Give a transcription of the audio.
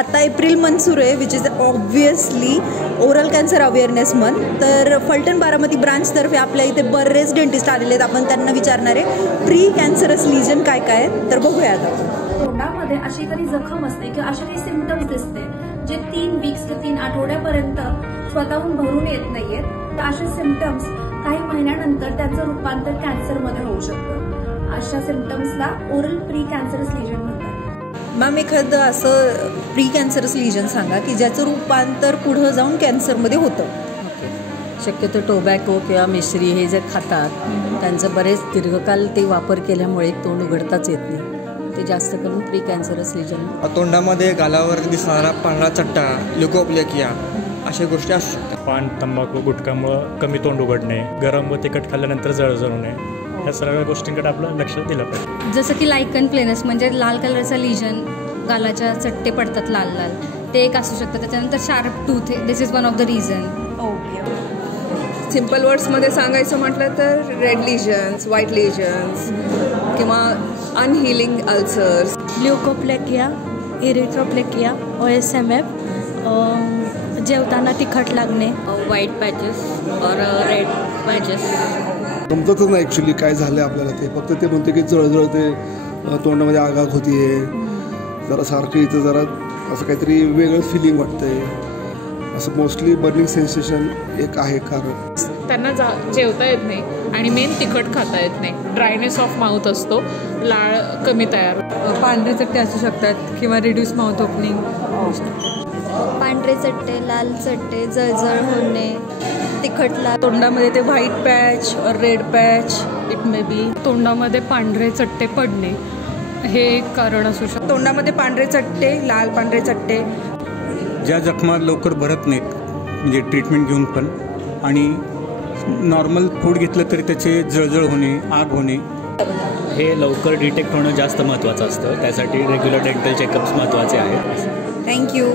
आता April month सुरू आहे which is obviously oral cancer awareness month. तर फलटण बारामती ब्रांचतर्फे आपल्या इथे बरेच डेंटिस्ट आलेले आहेत. आपण त्यांना विचारणार आहे प्री कॅन्सरस लिजन काय काय आहे. तर बघूयात आपण. तोंडामध्ये अशी काही जखम असते किंवा असे काही सिम्पटम्स दिसते जे 3 वीक्स ते 3 आठवड्यापर्यंत स्वतःहून भरून येत नाहीयेत. तर असे सिम्पटम्स काही महिन्यानंतर त्यांचं रूपांतर कॅन्सरमध्ये होऊ शकतं. अशा सिम्पटम्सला ओरल प्री कॅन्सरस लिजन म्हणतात. मॅम एखादं असं प्री कॅन्सरस लिजन सांगा की ज्याचं रूपांतर पुढं जाऊन कॅन्सरमध्ये होतं. शक्यतो टोबॅको किंवा मिश्री हे जे खातात त्यांचं बरेच दीर्घकाल ते वापर केल्यामुळे तोंड उघडताच येत नाही. ते जास्त करून प्री कॅन्सरस लिजन. तोंडामध्ये गालावर दिसणारा पांढरा चट्टा, ल्युकोप्लेकिया अशा गोष्टी असू शकतात. पान, तंबाखू, गुटखामुळं कमी तोंड उघडणे, गरम व तिखट खाल्ल्यानंतर जळजळ होणे, ह्या सगळ्या गोष्टींकडे आपलं लक्ष दिलं पाहिजे. जसं की लायकन प्लेनस म्हणजे लाल कलरचा लिजन, गालाच्या चट्टे पडतात लाल लाल, ते एक असू शकतं. त्याच्यानंतर sharp tooth, this is one of the reason. Okay. Simple वर्ड्समध्ये सांगायचं म्हटलं तर रेड लिजन्स, व्हाईट लिजन्स किंवा अनहिलिंग अल्सर्स. ल्युकोप्लेकिया, इरिथ्रोप्लेकिया, OSMF, जेवताना तिखट लागणे, व्हाईट पॅचेस और रेड पॅचेस. समजतच नाही ॲक्च्युली काय झालं आपल्याला. ते फक्त ते म्हणते की जळजळते, तोंडामध्ये आगाग होतीये, जरा सारखं इथं जरा असं काहीतरी वेगळं फिलिंग वाटतंय, असं मोस्टली बर्निंग सेन्सेशन एक आहे कारण. त्यांना जेवता येत नाही आणि मेन तिखट खाता येत नाही. ड्रायनेस ऑफ माउथ असतो, लाळ कमी तयार. पांढरे चट्टे असू शकतात किंवा रिड्यूस माउथ ओपनिंग. पांढरे चट्टे, लाल चट्टे, जळजळ होणे, तिखटला. तोंडामध्ये ते व्हाईट पॅच और red patch it may be. तोंडामध्ये पांढरे चट्टे पडणे हे एक कारण असू शकतं. तोंडामध्ये पांढरे चट्टे, लाल पांढरे चट्टे. ज्या जखमा लवकर भरत नाहीत म्हणजे ट्रीटमेंट घेऊन पण, आणि नॉर्मल फूड घेतलं तरी त्याचे जळजळ होणे, आग होणे, हे लवकर डिटेक्ट होणं जास्त महत्त्वाचं असतं. त्यासाठी रेग्युलर डेंटल चेकअप्स महत्त्वाचे आहेत. थँक्यू.